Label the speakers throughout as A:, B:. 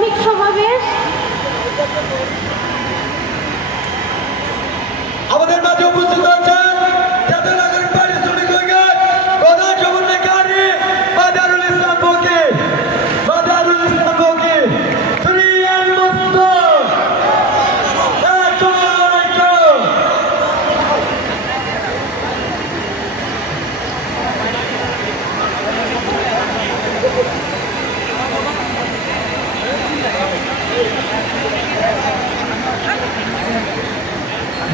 A: শ্রমিক সমাবেশ। আমাদের মাঝে উপস্থিত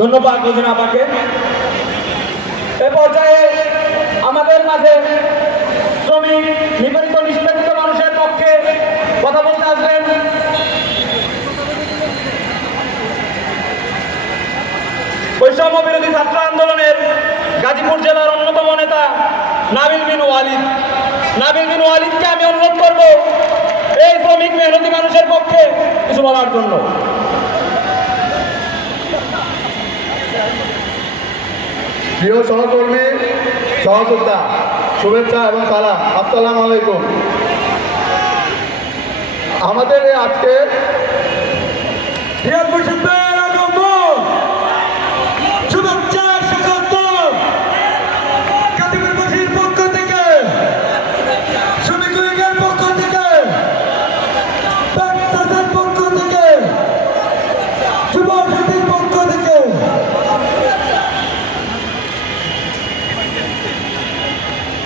A: ধন্যবাদ রোজিনা আপাকে এ পর্যায়ে আমাদের মাঝে শ্রমিক নিপীড়িত নিষ্পেষিত মানুষের পক্ষে কথা বলতে আসবেন। বৈষম্য বিরোধী ছাত্র আন্দোলনের গাজীপুর জেলার অন্যতম নেতা নাবিল বিন ওয়ালিদ। নাবিল বিন ওয়ালিদকে আমি অনুরোধ করব এই শ্রমিক মেহনতি মানুষের পক্ষে কিছু বলার জন্য
B: প্রিয় সহকর্মী সহযোদ্ধা শুভেচ্ছা এবং সালাম। আসসালামু আলাইকুম। আমাদের আজকে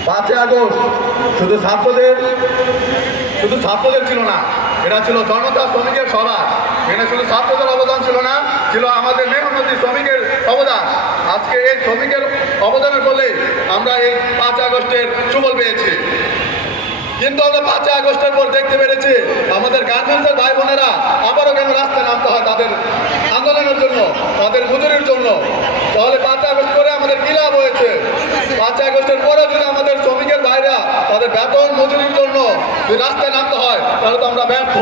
B: পাঁচই আগস্ট, শুধু ছাত্রদের শুধু ছাত্রদের ছিল না, এটা ছিল জনতা শ্রমিকের সভা। এখানে শুধু ছাত্রদের অবদান ছিল না, ছিল আমাদের মেহনতি শ্রমিকের অবদান। আজকে এই শ্রমিকের অবদানের ফলে আমরা এই পাঁচ আগস্টের সুফল পেয়েছি। কিন্তু আমরা পাঁচই আগস্টের পর দেখতে পেরেছি, আমাদের গার্মেন্টসের ভাই বোনেরা আবারও কেন রাস্তায় নামতে হয় তাদের আন্দোলনের জন্য, তাদের মজুরির জন্য? তাহলে পাঁচই আগস্ট করে আমাদের কি লাভ হয়েছে? পাঁচই আগস্টের পরে যদি আমাদের শ্রমিকের ভাইরা তাদের বেতন মজুরির জন্য যদি রাস্তায় নামতে হয় তাহলে তো আমরা ব্যর্থ।